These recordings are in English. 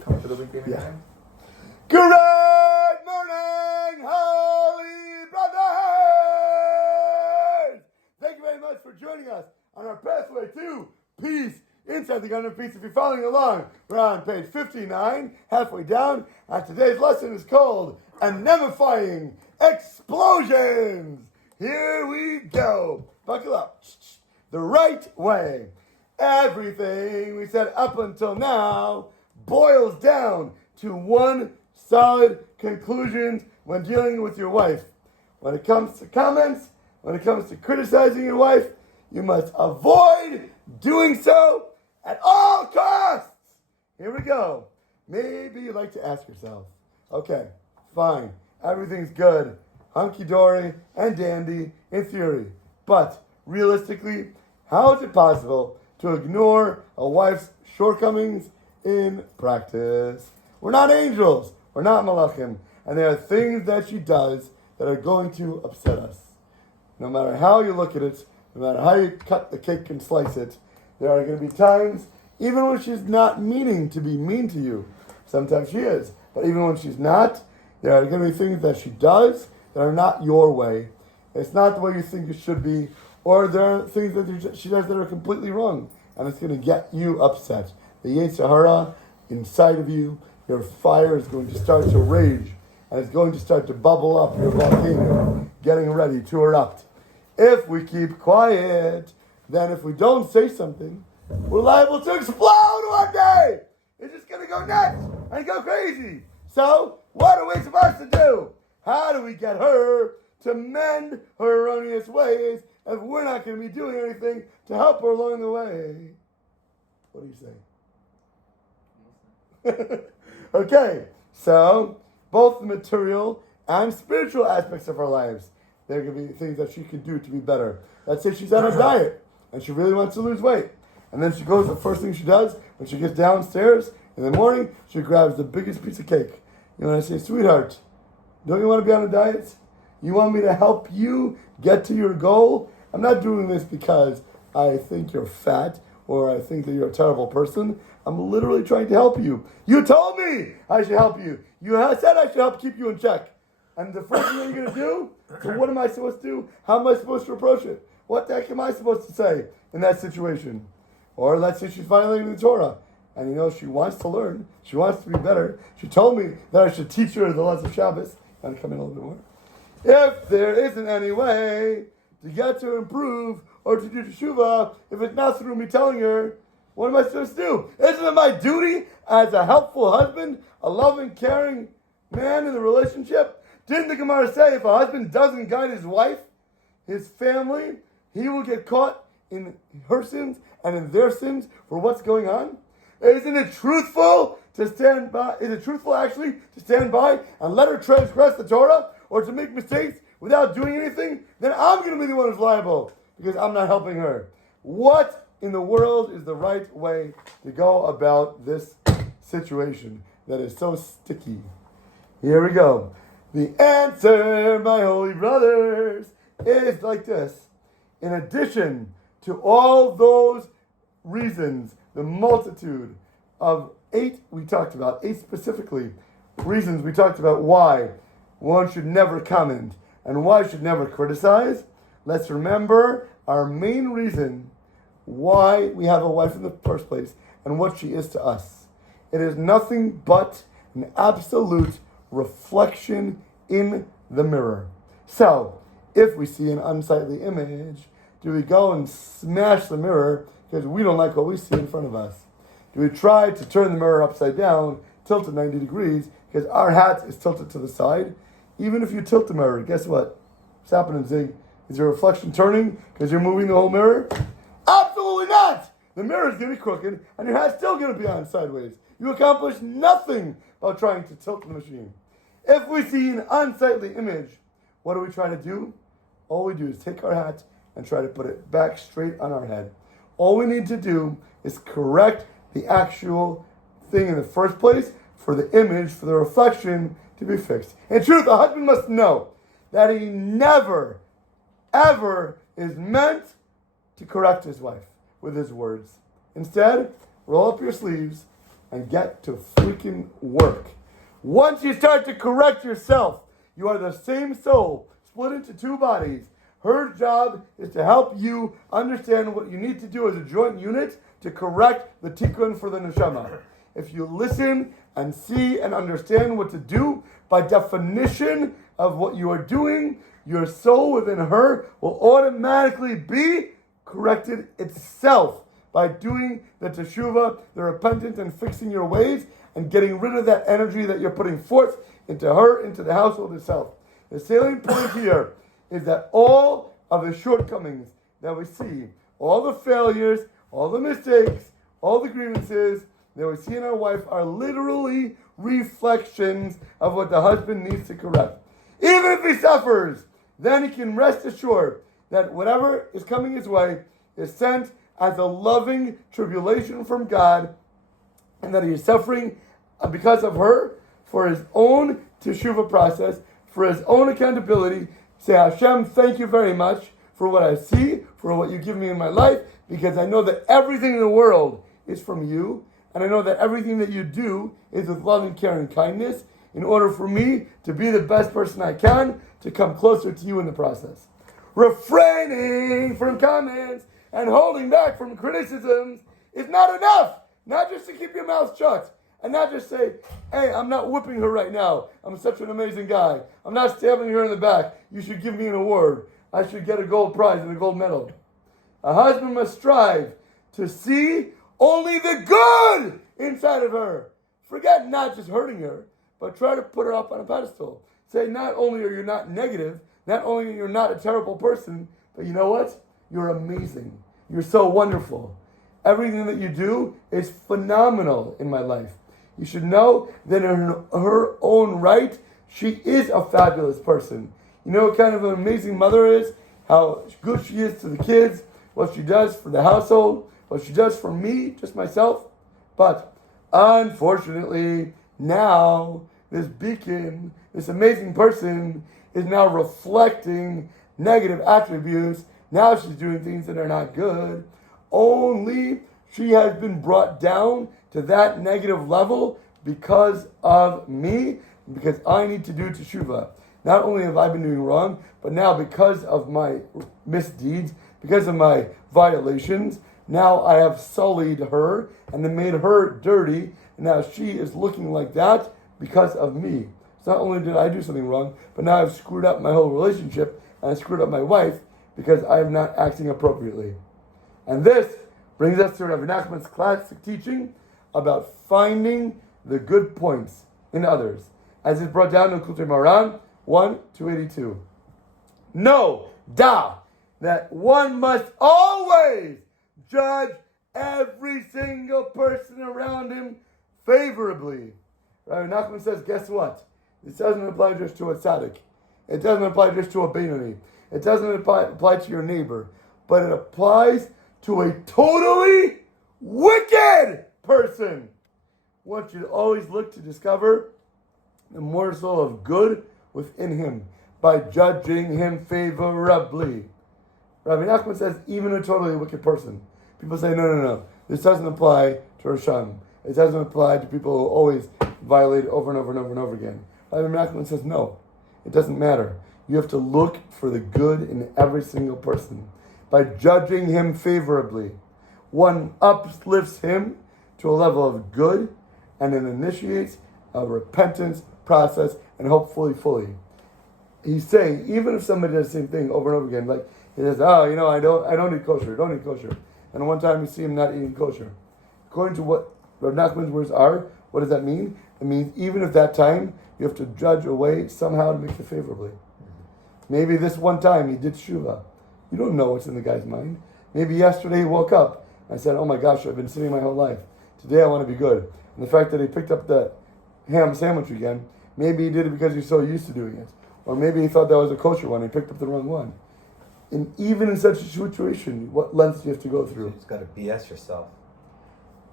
come to the weekly meeting? Yeah. Good morning, holy brothers! Thank you very much for joining us on our pathway to peace inside the Garden of Peace. If you're following along, we're on page 59, halfway down, and today's lesson is called Enemifying Explosions. Here we go. Buckle up. The right way. Everything we said up until now boils down to one solid conclusion when dealing with your wife. When it comes to comments, when it comes to criticizing your wife, you must avoid doing so at all costs. Here we go. Maybe you'd like to ask yourself, okay, fine, everything's good, hunky-dory and dandy in theory, but realistically, how is it possible to ignore a wife's shortcomings in practice? We're not angels, we're not malachim, and there are things that she does that are going to upset us. No matter how you look at it, no matter how you cut the cake and slice it, there are going to be times, even when she's not meaning to be mean to you, sometimes she is, but even when she's not, there are going to be things that she does that are not your way. It's not the way you think it should be, or there are things that she does that are completely wrong, and it's going to get you upset. The Yetzer Hara inside of you, your fire is going to start to rage, and it's going to start to bubble up, your volcano, getting ready to erupt. If we keep quiet, then if we don't say something, we're liable to explode one day. It's just going to go nuts and go crazy. So, what are we supposed to do? How do we get her to mend her erroneous ways if we're not going to be doing anything to help her along the way? What do you say? Okay, so both the material and spiritual aspects of our lives, there are going to be things that she can do to be better. Let's say she's on a diet and she really wants to lose weight. And then she goes, the first thing she does, when she gets downstairs in the morning, she grabs the biggest piece of cake. You know, and I say, sweetheart, don't you want to be on a diet? You want me to help you get to your goal? I'm not doing this because I think you're fat or I think that you're a terrible person. I'm literally trying to help you. You told me I should help you. You said I should help keep you in check. And the first thing that you're going to do, so what am I supposed to do? How am I supposed to approach it? What the heck am I supposed to say in that situation? Or let's say she's violating the Torah. And you know, she wants to learn. She wants to be better. She told me that I should teach her the laws of Shabbos. I'm going to come in a little bit more. If there isn't any way to get to improve or to do teshuvah, if it's not through me telling her, what am I supposed to do? Isn't it my duty as a helpful husband, a loving, caring man in the relationship? Didn't the Gemara say if a husband doesn't guide his wife, his family, he will get caught in her sins and in their sins for what's going on? Isn't it truthful to stand by? Is it truthful actually to stand by and let her transgress the Torah or to make mistakes without doing anything? Then I'm going to be the one who's liable because I'm not helping her. What in the world is the right way to go about this situation that is so sticky? Here we go. The answer, my holy brothers, is like this. In addition to all those reasons, the multitude of 8 we talked about, 8 specifically reasons we talked about why one should never comment and why should never criticize, let's remember our main reason why we have a wife in the first place and what she is to us. It is nothing but an absolute reflection in the mirror. So, if we see an unsightly image, do we go and smash the mirror because we don't like what we see in front of us? Do we try to turn the mirror upside down, tilt it 90 degrees, because our hat is tilted to the side? Even if you tilt the mirror, guess what? What's happening, Zig? Is your reflection turning because you're moving the whole mirror? Absolutely not! The mirror is going to be crooked, and your hat's still going to be on sideways. You accomplish nothing by trying to tilt the machine. If we see an unsightly image, what do we try to do? All we do is take our hat and try to put it back straight on our head. All we need to do is correct the actual thing in the first place for the image, for the reflection to be fixed. In truth, a husband must know that he never, ever is meant to correct his wife with his words. Instead, roll up your sleeves and get to freaking work. Once you start to correct yourself, you are the same soul split into two bodies. Her job is to help you understand what you need to do as a joint unit to correct the tikkun for the neshama. If you listen and see and understand what to do, by definition of what you are doing, your soul within her will automatically be corrected itself by doing the teshuvah, the repentance, and fixing your ways and getting rid of that energy that you're putting forth into her, into the household itself. The salient point here is that all of the shortcomings that we see, all the failures, all the mistakes, all the grievances that we see in our wife are literally reflections of what the husband needs to correct. Even if he suffers, then he can rest assured that whatever is coming his way is sent as a loving tribulation from God, and that he is suffering because of her for his own teshuvah process, for his own accountability. Say, Hashem, thank you very much for what I see, for what you give me in my life, because I know that everything in the world is from you, and I know that everything that you do is with love and care and kindness, in order for me to be the best person I can, to come closer to you in the process. Refraining from comments and holding back from criticisms is not enough. Not just to keep your mouth shut and not just say, hey, I'm not whipping her right now. I'm such an amazing guy. I'm not stabbing her in the back. You should give me an award. I should get a gold prize and a gold medal. A husband must strive to see only the good inside of her. Forget not just hurting her, but try to put her up on a pedestal. Say, not only are you not negative, not only are you not a terrible person, but you know what? You're amazing. You're so wonderful. Everything that you do is phenomenal in my life. You should know that in her own right, she is a fabulous person. You know what kind of an amazing mother is? How good she is to the kids, what she does for the household, what she does for me, just myself. But unfortunately, now this beacon, this amazing person, is now reflecting negative attributes. Now she's doing things that are not good. Only she has been brought down to that negative level because of me, because I need to do teshuvah. Not only have I been doing wrong, but now because of my misdeeds, because of my violations, now I have sullied her and then made her dirty, and now she is looking like that because of me. So not only did I do something wrong, but now I've screwed up my whole relationship, and I screwed up my wife because I am not acting appropriately. And this brings us to Rabbi Nachman's classic teaching about finding the good points in others, as is brought down in Kultei Moharan 1-82. Know, that one must always judge every single person around him favorably. Rabbi Nachman says, guess what? This doesn't apply just to a tzaddik. It doesn't apply just to a Beinoni. It doesn't apply to your neighbor. But it applies to a totally wicked person. One should always look to discover the morsel of good within him by judging him favorably. Rabbi Nachman says, even a totally wicked person. People say, no. This doesn't apply to Rasham. It doesn't apply to people who always violate over and over and over and over again. Rabbi Nachman says, no, it doesn't matter. You have to look for the good in every single person. By judging him favorably, one uplifts him to a level of good and it initiates a repentance process and hopefully fully. He's saying, even if somebody does the same thing over and over again, like he says, I don't eat kosher. And one time you see him not eating kosher. According to what Rav Nachman's words are, what does that mean? It means even if that time you have to judge a way somehow to make it favorably. Maybe this one time he did shuvah. You don't know what's in the guy's mind. Maybe yesterday he woke up and said, oh my gosh, I've been sinning my whole life. Today I want to be good. And the fact that he picked up the ham sandwich again, maybe he did it because he's so used to doing it. Or maybe he thought that was a kosher one and he picked up the wrong one. And even in such a situation, what lengths do you have to go through? You just got to BS yourself.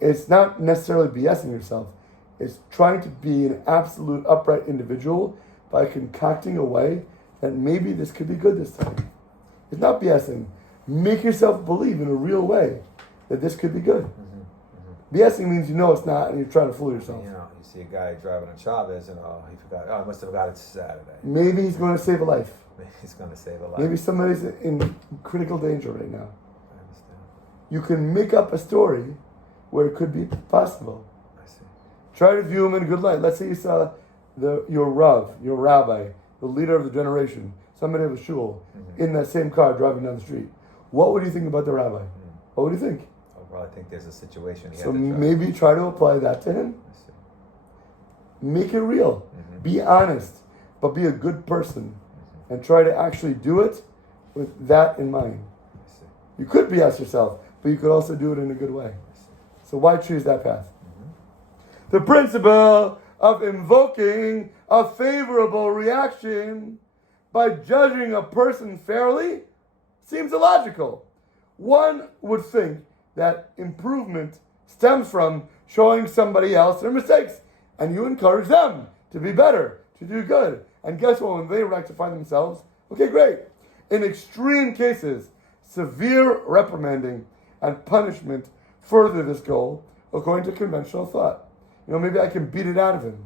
It's not necessarily BSing yourself. It's trying to be an absolute upright individual by concocting a way that maybe this could be good this time. It's not BSing. Make yourself believe in a real way that this could be good. BSing means you know it's not, and you're trying to fool yourself. You see a guy driving on Shabbos, and he forgot. Oh, I must have forgot it's Saturday. Maybe he's going to save a life. Maybe he's going to save a life. Maybe somebody's in critical danger right now. I understand. You can make up a story where it could be possible. I see. Try to view him in a good light. Let's say you saw your Rav, your rabbi, the leader of the generation, somebody of a shul, in that same car driving down the street. What would you think about the rabbi? What would you think? I'll probably think there's a situation. So maybe try to apply that to him. I see. Make it real. Be honest, but be a good person. And try to actually do it with that in mind. I see. You could BS yourself, but you could also do it in a good way. So why choose that path? The principle of invoking a favorable reaction by judging a person fairly seems illogical. One would think that improvement stems from showing somebody else their mistakes, and you encourage them to be better, to do good. And guess what? When they rectify themselves, okay, great. In extreme cases, severe reprimanding and punishment further this goal, according to conventional thought. Maybe I can beat it out of him.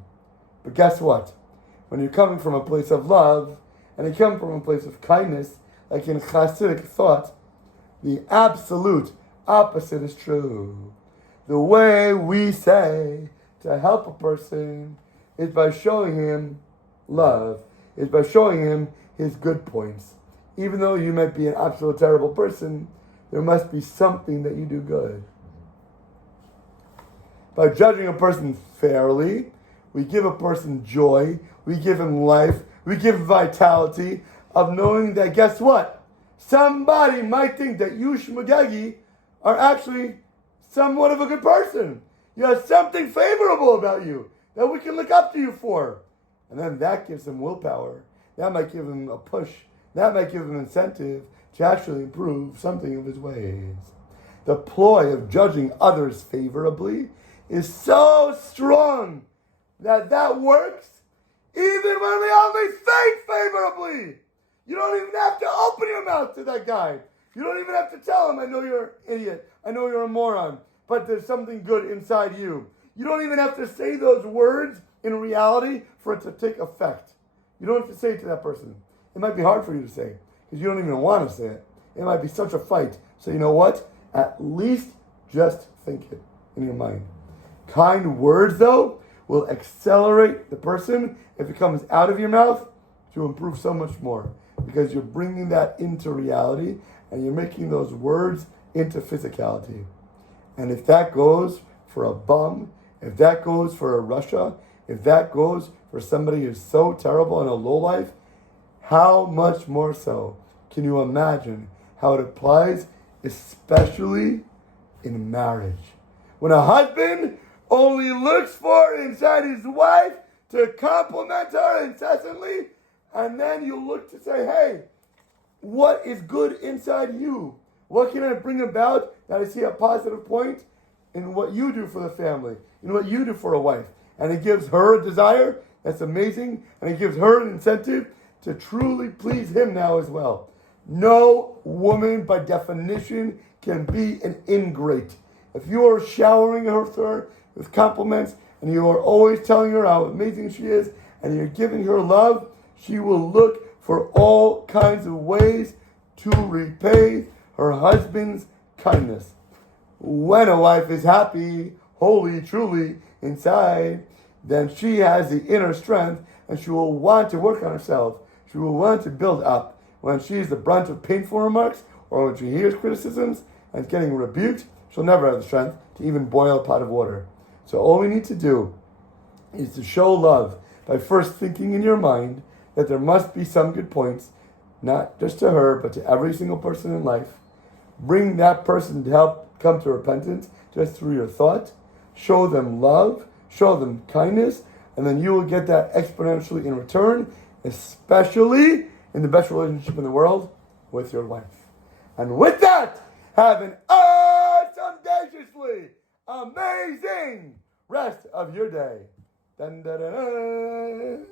But guess what? When you're coming from a place of love, and you come from a place of kindness, like in Hasidic thought, the absolute opposite is true. The way we say to help a person is by showing him love, is by showing him his good points. Even though you might be an absolute terrible person, there must be something that you do good. By judging a person fairly, we give a person joy, we give him life, we give vitality of knowing that, guess what? Somebody might think that you, Shmagegi, are actually somewhat of a good person. You have something favorable about you that we can look up to you for. And then that gives him willpower. That might give him a push. That might give him incentive to actually improve something of his ways. The ploy of judging others favorably is so strong that works even when we only think favorably. You don't even have to open your mouth to that guy. You don't even have to tell him, I know you're an idiot. I know you're a moron. But there's something good inside you. You don't even have to say those words in reality for it to take effect. You don't have to say it to that person. It might be hard for you to say because you don't even want to say it. It might be such a fight. So you know what? At least just think it in your mind. Kind words, though, will accelerate the person, if it comes out of your mouth, to improve so much more. Because you're bringing that into reality and you're making those words into physicality. And if that goes for a bum, if that goes for a Russia, if that goes for somebody who's so terrible and a lowlife, how much more so can you imagine how it applies, especially in marriage? When a husband only looks for inside his wife to compliment her incessantly, and then you look to say, hey, what is good inside you? What can I bring about that I see a positive point in what you do for the family, in what you do for a wife? And it gives her a desire that's amazing, and it gives her an incentive to truly please him now as well. No woman, by definition, can be an ingrate. If you are showering her with compliments, and you are always telling her how amazing she is, and you're giving her love, she will look for all kinds of ways to repay her husband's kindness. When a wife is happy, wholly, truly inside, then she has the inner strength, and she will want to work on herself. She will want to build up. When she is the brunt of painful remarks, or when she hears criticisms and is getting rebuked, she'll never have the strength to even boil a pot of water. So all we need to do is to show love by first thinking in your mind that there must be some good points, not just to her, but to every single person in life. Bring that person to help come to repentance just through your thought. Show them love, show them kindness, and then you will get that exponentially in return, especially in the best relationship in the world, with your wife. And with that, have an audaciously amazing rest of your day. Dun, dun, dun, dun.